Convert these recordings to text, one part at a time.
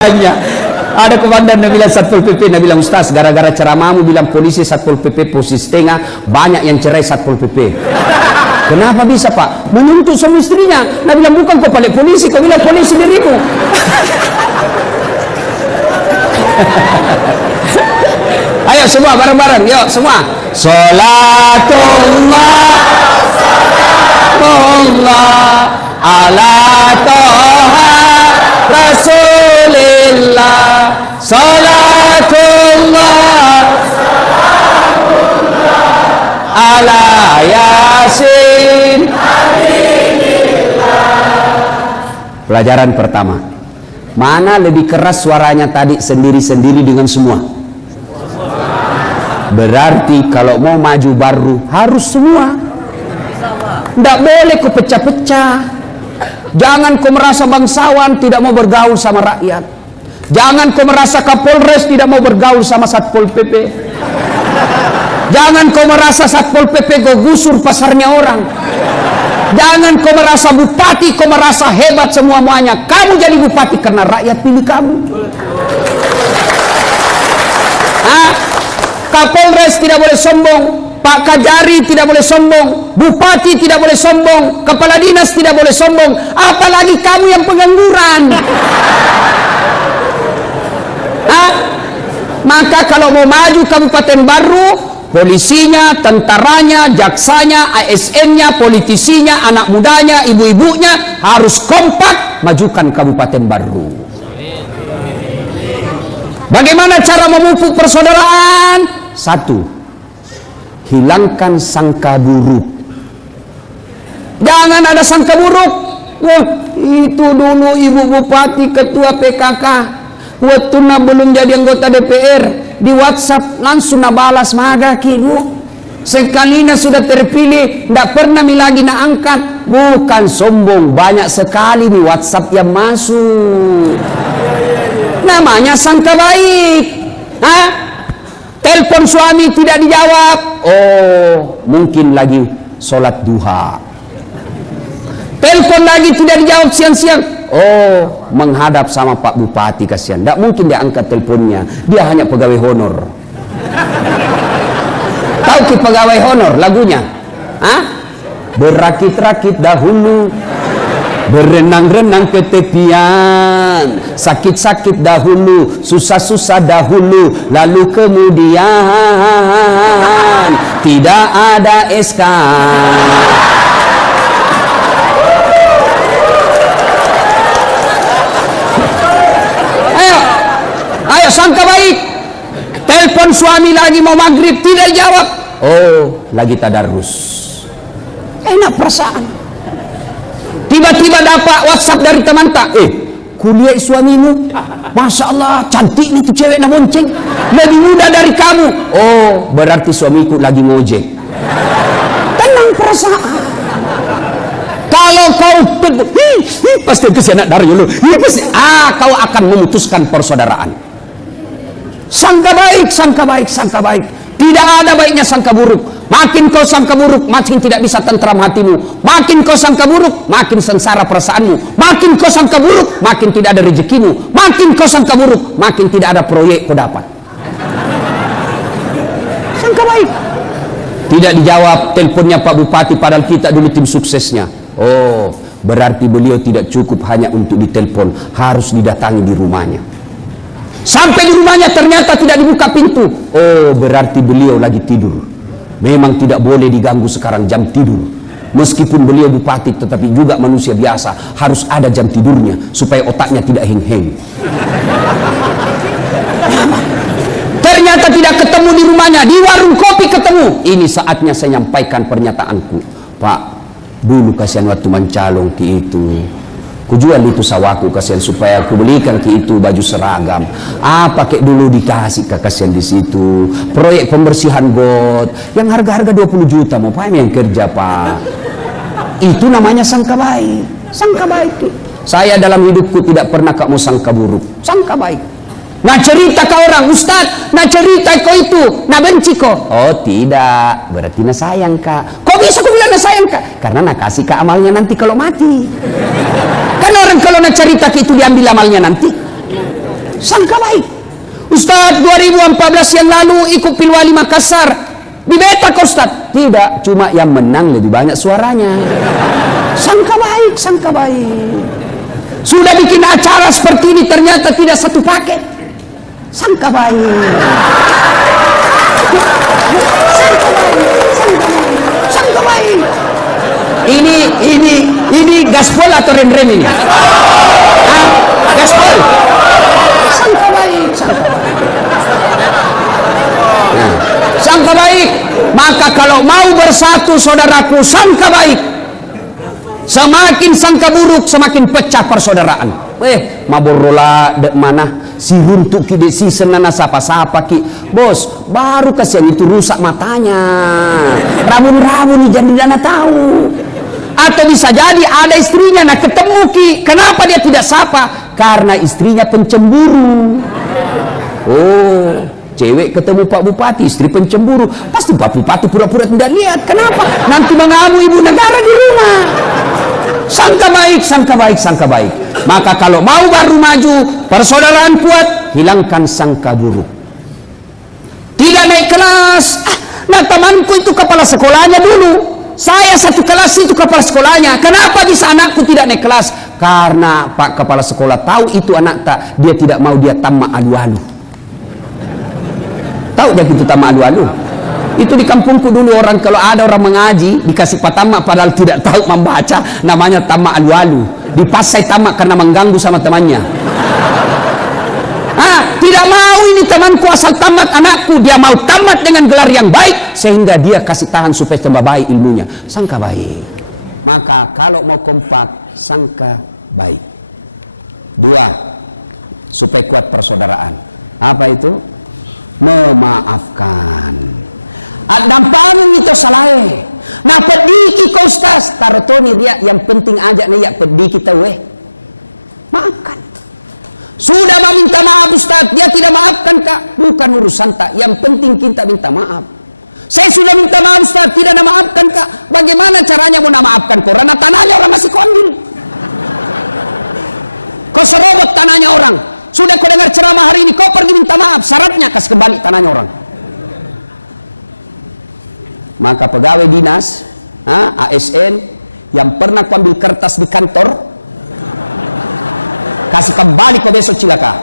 Ada komandan yang bilang Satpol PP, dia bilang, Ustaz, gara-gara ceramahmu bilang polisi Satpol PP posisi tengah, banyak yang cerai Satpol PP. Kenapa bisa, Pak? Menuntut suami istrinya. Dia bilang, bukan kau balik polisi, kau bilang polisi dirimu. Ayo semua bareng-bareng, yuk semua. Salatullah ala toha Rasulillah, salatullah ala Yasin. Pelajaran pertama, mana lebih keras suaranya tadi sendiri-sendiri dengan semua? Berarti kalau mau maju baru harus semua. Tidak boleh kau pecah-pecah. Jangan kau merasa bangsawan tidak mau bergaul sama rakyat. Jangan kau merasa Kapolres tidak mau bergaul sama Satpol PP. Jangan kau merasa Satpol PP kau gusur pasarnya orang. Jangan kau merasa bupati kau merasa hebat semuanya. Kamu jadi bupati karena rakyat pilih kamu. Kapolres tidak boleh sombong, Pak Kajari tidak boleh sombong, Bupati tidak boleh sombong, Kepala Dinas tidak boleh sombong, apalagi kamu yang pengangguran. Maka kalau mau maju kabupaten baru, polisinya, tentaranya, jaksanya, ASN-nya, politisinya, anak mudanya, ibu-ibunya harus kompak majukan kabupaten baru. Bagaimana cara memupuk persaudaraan? Satu, hilangkan sangka buruk. Jangan ada sangka buruk. Wah, itu dulu ibu bupati ketua PKK waktu belum jadi anggota DPR, di WhatsApp langsung balas maga kibu. Sekalinya sudah terpilih, tidak pernah lagi angkat. Bukan sombong, banyak sekali di WhatsApp yang masuk. Namanya sangka baik. Telepon suami tidak dijawab, oh mungkin lagi sholat duha. Telepon lagi tidak dijawab siang-siang, oh menghadap sama Pak Bupati kasihan, tidak mungkin dia angkat teleponnya, dia hanya pegawai honor. Tahu ki pegawai honor lagunya? Berakit-rakit dahulu, berenang-renang ke tepian, sakit-sakit dahulu, susah-susah dahulu, lalu kemudian tidak ada SK. Ayo sangka baik. Telepon suami lagi mau maghrib tidak jawab, oh lagi tadarus. Enak perasaan. Tiba-tiba dapat WhatsApp dari teman tak, kuliah suamimu, Masya Allah cantik nih tuh cewek namonceng, lebih muda dari kamu. Oh berarti suamiku lagi ngojek. Tenang perasaan. Kalau kau pasti kesianak dari dulu, pasti kau akan memutuskan persaudaraan. Sangka baik, sangka baik, sangka baik. Tidak ada baiknya sangka buruk. Makin kau sangka buruk, makin tidak bisa tentram hatimu. Makin kau sangka buruk, makin sengsara perasaanmu. Makin kau sangka buruk, makin tidak ada rezekimu. Makin kau sangka buruk, makin tidak ada proyek kau dapat. Sangka baik. Tidak dijawab teleponnya Pak Bupati, padahal kita dulu tim suksesnya. Oh, berarti beliau tidak cukup hanya untuk ditelepon, harus didatangi di rumahnya. Sampai di rumahnya ternyata tidak dibuka pintu. Oh, berarti beliau lagi tidur. Memang tidak boleh diganggu sekarang jam tidur. Meskipun beliau bupati tetapi juga manusia biasa, harus ada jam tidurnya supaya otaknya tidak heng-heng. Ternyata tidak ketemu di rumahnya, di warung kopi ketemu. Ini saatnya saya nyampaikan pernyataanku. Pak, dulu kasihan waktu mencalon ki itu, kujual itu sawaku kasihan supaya aku belikan ke itu baju seragam. Pakai dulu dikasih ke kasihan di situ. Proyek pembersihan got yang harga-harga 20 juta mau Pak yang kerja Pak. Itu namanya sangka baik. Sangka baik. Saya dalam hidupku tidak pernah kamu sangka buruk. Sangka baik. Nah cerita ke orang, Ustaz, nah cerita kau itu, nah benci kau. Oh tidak, berarti nah sayang kak. Kok bisa kau bilang nah sayang kak? Karena nah kasih kak amalnya nanti kalau mati. Kan orang kalau nah cerita ke itu diambil amalnya nanti. sangka baik. Ustaz, 2014 yang lalu ikut Pilwali Makassar, dibetak Ustaz. Tidak, cuma yang menang lebih banyak suaranya. Sangka baik, sangka baik. Sudah bikin acara seperti ini, ternyata tidak satu paket. Sangka baik. Sangka baik, sangka baik. Ini gaspol atau rem-rem ini? Gaspol. Sangka baik, sangka baik. Nah, sangka baik. Maka kalau mau bersatu saudaraku, sangka baik. Semakin sangka buruk, semakin pecah persaudaraan. Maborola dek mana si runtuk ki si senana sapa-sapa ki. Bos, baru kasihan itu rusak matanya. Rabun-rabun nih jadi dana tahu. Atau bisa jadi ada istrinya nak ketemu ki. Kenapa dia tidak sapa? Karena istrinya pencemburu. Oh, cewek ketemu Pak Bupati, istri pencemburu. Pasti Pak Bupati pura-pura tidak lihat. Kenapa? Nanti mengamu ibu negara di rumah. Sangka baik, sangka baik, sangka baik. Maka kalau mau baru maju, persaudaraan kuat, hilangkan sangka buruk. Tidak naik kelas. Nah, temanku itu kepala sekolahnya dulu. Saya satu kelas itu kepala sekolahnya. Kenapa bisa anakku tidak naik kelas? Karena Pak kepala sekolah tahu itu anak tak, dia tidak mau dia tamak alu-alu. Tahu dia gitu tamak alu-alu? Itu di kampungku dulu orang kalau ada orang mengaji dikasih tamak padahal tidak tahu membaca, namanya tamak alu-alu. Dipasai tamak karena mengganggu sama temannya. Tidak mau ini temanku asal tamat anakku, dia mau tamat dengan gelar yang baik sehingga dia kasih tahan supaya tambah baik ilmunya. Sangka baik. Maka kalau mau kompak, sangka baik. 2, supaya kuat persaudaraan. Apa itu? Memaafkan. Dampang itu salah. Nah, pediki kau Ustaz, tarotoni dia yang penting aja nih ya pediki kita maafkan. Sudah meminta maaf Ustaz, dia tidak maafkan Kak, bukan urusan tak. Yang penting kita minta maaf. Saya sudah minta maaf Ustaz, tidak maafkan Kak. Bagaimana caranya mau maafkan kau? Karena tanahnya orang masih kau ambil. Kau serobot tanahnya orang. Sudah kau dengar ceramah hari ini, kau pergi minta maaf, syaratnya kasih kembali tanahnya orang. Maka pegawai dinas, ASN yang pernah kau ambil kertas di kantor, kasih kembali kau besok cilaka.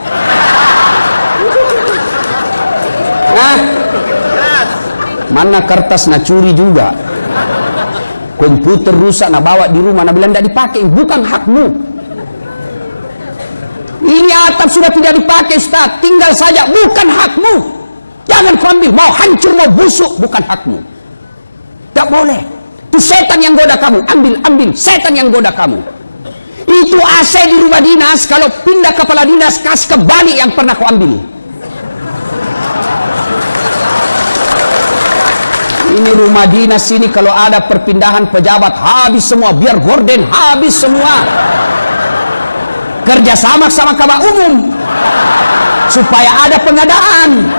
Mana kertas nak curi juga. Komputer rusak nak bawa di rumah, nak bilang tidak dipakai, bukan hakmu. Ini atap sudah tidak dipakai Ustaz, tinggal saja, bukan hakmu. Jangan kau ambil, mau hancur mau busuk, bukan hakmu. Tak boleh. Itu setan yang goda kamu, ambil, setan yang goda kamu. Itu AC di rumah dinas, kalau pindah kepala dinas, kasih kembali yang pernah kau ambil. Ini rumah dinas ini kalau ada perpindahan pejabat, habis semua, biar gorden, habis semua. Kerjasama sama Kabak Umum, supaya ada pengadaan.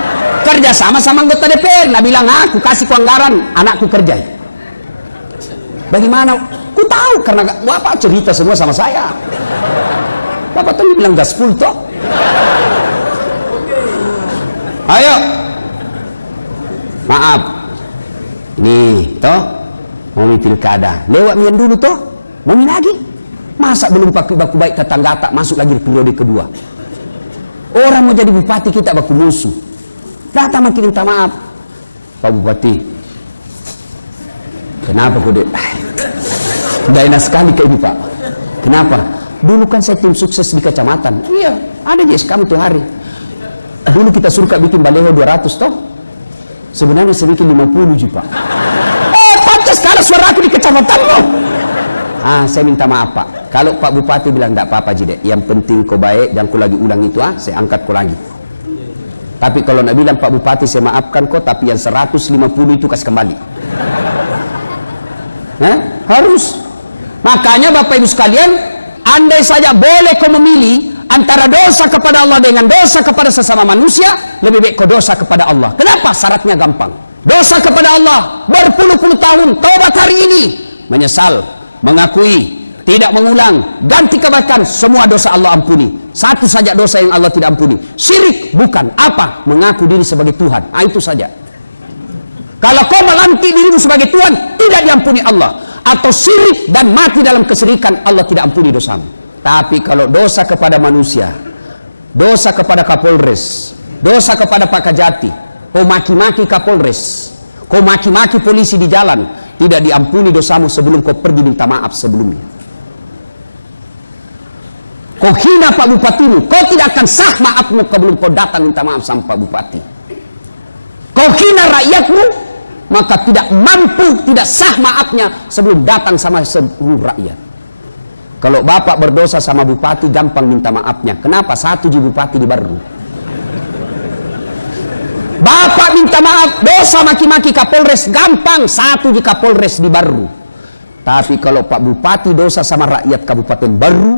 Kerjasama sama anggota DPR, nah bilang aku kasih ku anggaran, anakku kerja. Bagaimana? Ku tahu karena Bapak cerita semua sama saya. Bapak tuh bilang gaspul toh. Ayo, maaf. Nih toh, mau pilkada, lewat mian dulu toh, mau lagi. Masa belum pakai baku baik tetangga tak masuk lagi periode kedua. Orang mau jadi bupati kita baku musuh. Datang makin minta maaf, Pak Bupati. Kenapa kau tidak enak sekali ke ini Pak? Kenapa? Dulu kan saya tim sukses di kecamatan. Iya, ada JS kamu tuh hari. Dulu kita suruh bikin baleho 200 toh. Sebenarnya saya bikin 50 Pak. Pantas kalau suara aku di kecamatan loh. Saya minta maaf Pak. Kalau Pak Bupati bilang tidak apa-apa Jide, yang penting kau baik, jangan kau lagi ulang itu, saya angkat kau lagi. Tapi kalau nak bilang Pak Bupati saya maafkan kau, tapi yang 150 itu kasih kembali. Harus. Makanya Bapak Ibu sekalian, andai saja boleh kau memilih antara dosa kepada Allah dengan dosa kepada sesama manusia, lebih baik kau dosa kepada Allah. Kenapa? Syaratnya gampang. Dosa kepada Allah berpuluh-puluh tahun, taubat hari ini, menyesal, mengakui, tidak mengulang, ganti kebaikan, semua dosa Allah ampuni. Satu saja dosa yang Allah tidak ampuni, syirik. Bukan apa? Mengaku diri sebagai Tuhan. Itu saja. Kalau kau melantik dirimu sebagai Tuhan, tidak diampuni Allah. Atau syirik dan mati dalam kesyirikan, Allah tidak ampuni dosamu. Tapi kalau dosa kepada manusia, dosa kepada Kapolres, dosa kepada Pak Kajati, kau maki-maki Kapolres, kau maki-maki polisi di jalan, tidak diampuni dosamu sebelum kau pergi minta maaf sebelumnya. Kau hina Pak Bupatimu, kau tidak akan sah maafmu sebelum kau datang minta maaf sama Pak Bupati. Kau hina rakyatmu, maka tidak mampu, tidak sah maafnya sebelum datang sama seluruh rakyat. Kalau bapak berdosa sama bupati, gampang minta maafnya. Kenapa? Satu ji bupati di Baru. Bapak minta maaf, dosa maki-maki Kapolres, gampang, satu ji Kapolres di Baru. Tapi kalau Pak Bupati dosa sama rakyat Kabupaten Baru,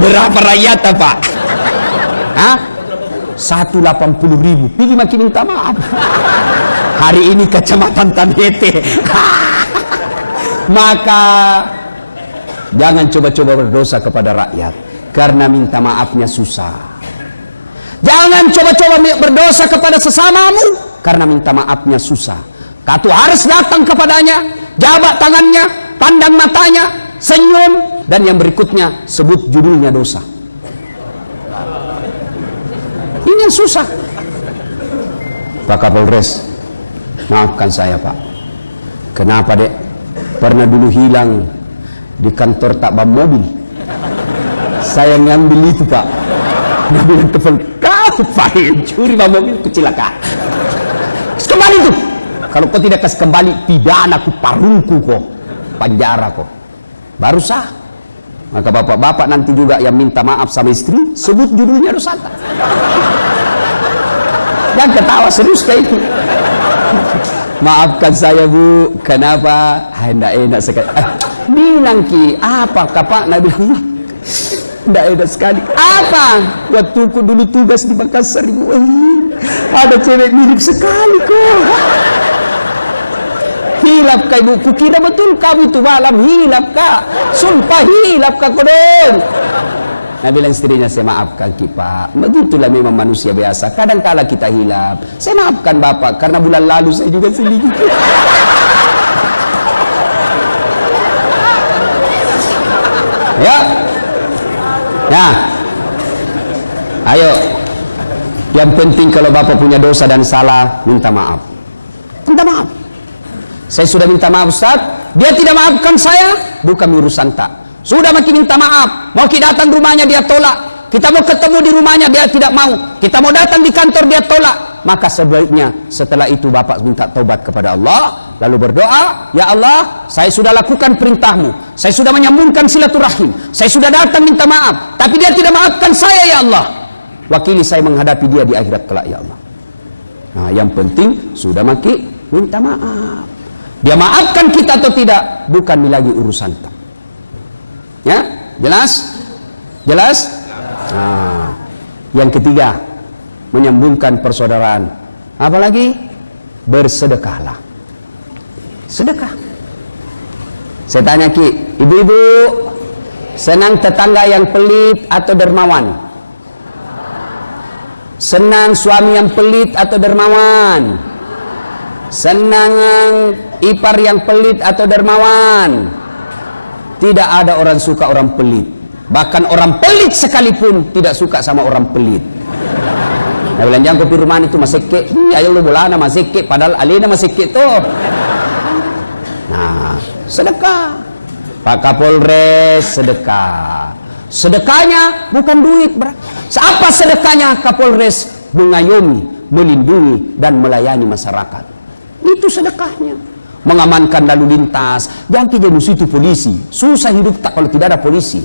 berapa rakyat Pak? Hah? 180.000. Pergi makin minta maaf. Hari ini Kecamatan Tanete. Maka jangan coba-coba berdosa kepada rakyat, karena minta maafnya susah. Jangan coba-coba berdosa kepada sesamamu, karena minta maafnya susah. Kau harus datang kepadanya, jabat tangannya, pandang matanya, senyum, dan yang berikutnya sebut judulnya dosa. Ini yang susah. Pak Kapolres, maafkan saya Pak. Kenapa dek? Pernah dulu hilang di kantor tak bam mobil. Saya ngambil itu Pak. Ngambil telepon, kau Pak curi bam mobil, kecelakaan. Kembali tuh. Kalau kau tidak kasih kembali, pidana ku parungku kau, penjara kau. Baru sah. Maka bapak-bapak nanti juga yang minta maaf sama istri, sebut judulnya dosa. Jangan ketawa, serius kayak itu. Maafkan saya Bu, kenapa? Enggak enak sekali. Bilang Ki, apa Pak? Nabi bilang, enggak enak sekali. Apa? Waktu ku dulu tugas di Makassar, Ibu, ada cewek mirip sekali kok. Hilap kak Ibu, kukira betul kamu itu malam hilap kak, sumpah hilap kak kodong. Nah bilang istrinya, saya maafkan Ki Pak, begitulah memang manusia biasa, kadang-kala kita hilap. Saya maafkan Bapak, karena bulan lalu saya juga sedikit. Ya, ya, ayo. Yang penting kalau Bapak punya dosa dan salah, minta maaf. Minta maaf. Saya sudah minta maaf Ustaz, dia tidak maafkan saya, bukan urusan tak. Sudah makin minta maaf, mau kita datang rumahnya dia tolak, kita mau ketemu di rumahnya dia tidak mau, kita mau datang di kantor dia tolak. Maka sebaiknya setelah itu Bapak minta taubat kepada Allah, lalu berdoa, ya Allah, saya sudah lakukan perintahmu, saya sudah menyambungkan silaturahim, saya sudah datang minta maaf, tapi dia tidak maafkan saya ya Allah. Wakili saya menghadapi dia di akhirat kelak ya Allah. Nah yang penting sudah makin minta maaf. Dia maafkan kita atau tidak, bukan lagi urusan tak. Ya, jelas? Jelas? Nah, yang ketiga, menyambungkan persaudaraan. Apalagi bersedekahlah. Sedekah. Saya tanya Ki, ibu-ibu senang tetangga yang pelit atau dermawan? Senang suami yang pelit atau dermawan? Senang ipar yang pelit atau dermawan? Tidak ada orang suka orang pelit. Bahkan orang pelit sekalipun tidak suka sama orang pelit. Nah bilang jangan kopi rumah itu masih ke, ayo lu bolana masih ke, padahal alina masih ke tuh. Nah sedekah. Pak Kapolres sedekah. Sedekahnya bukan duit. Apa sedekahnya Kapolres? Mengayomi, melindungi dan melayani masyarakat. Itu sedekahnya. Mengamankan lalu lintas. Jangan kita musuh itu polisi. Susah hidup tak kalau tidak ada polisi.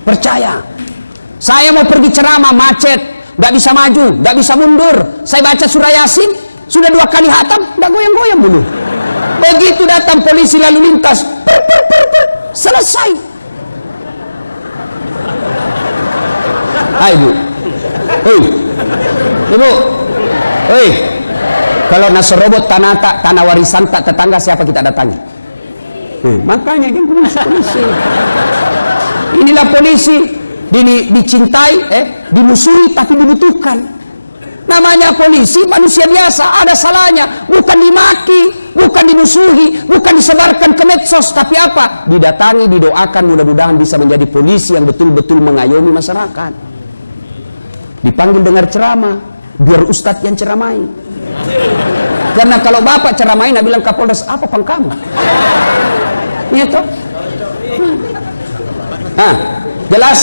Percaya. Saya mau pergi ceramah macet, nggak bisa maju, nggak bisa mundur. Saya baca surah Yasin sudah 2 kali hatam, nggak goyang-goyang dulu. Begitu datang polisi lalu lintas, selesai. Hai Bu, hei, Ibu, hei, Kalau nasorobot tanah warisan tak tetangga, siapa kita datangi? Makanya yang polisi. Inilah polisi, dicintai, dimusuhi tapi dibutuhkan. Namanya polisi manusia biasa, ada salahnya, bukan dimaki, bukan dimusuhi, bukan disebarkan ke medsos, tapi apa? Didatangi, didoakan, mudah-mudahan bisa menjadi polisi yang betul-betul mengayomi masyarakat. Dipanggil dengar ceramah, biar ustadz yang ceramai. Karena kalau bapak ceramai, nak bilang Kapolres, apa pangkamu? Iya toh? Jelas?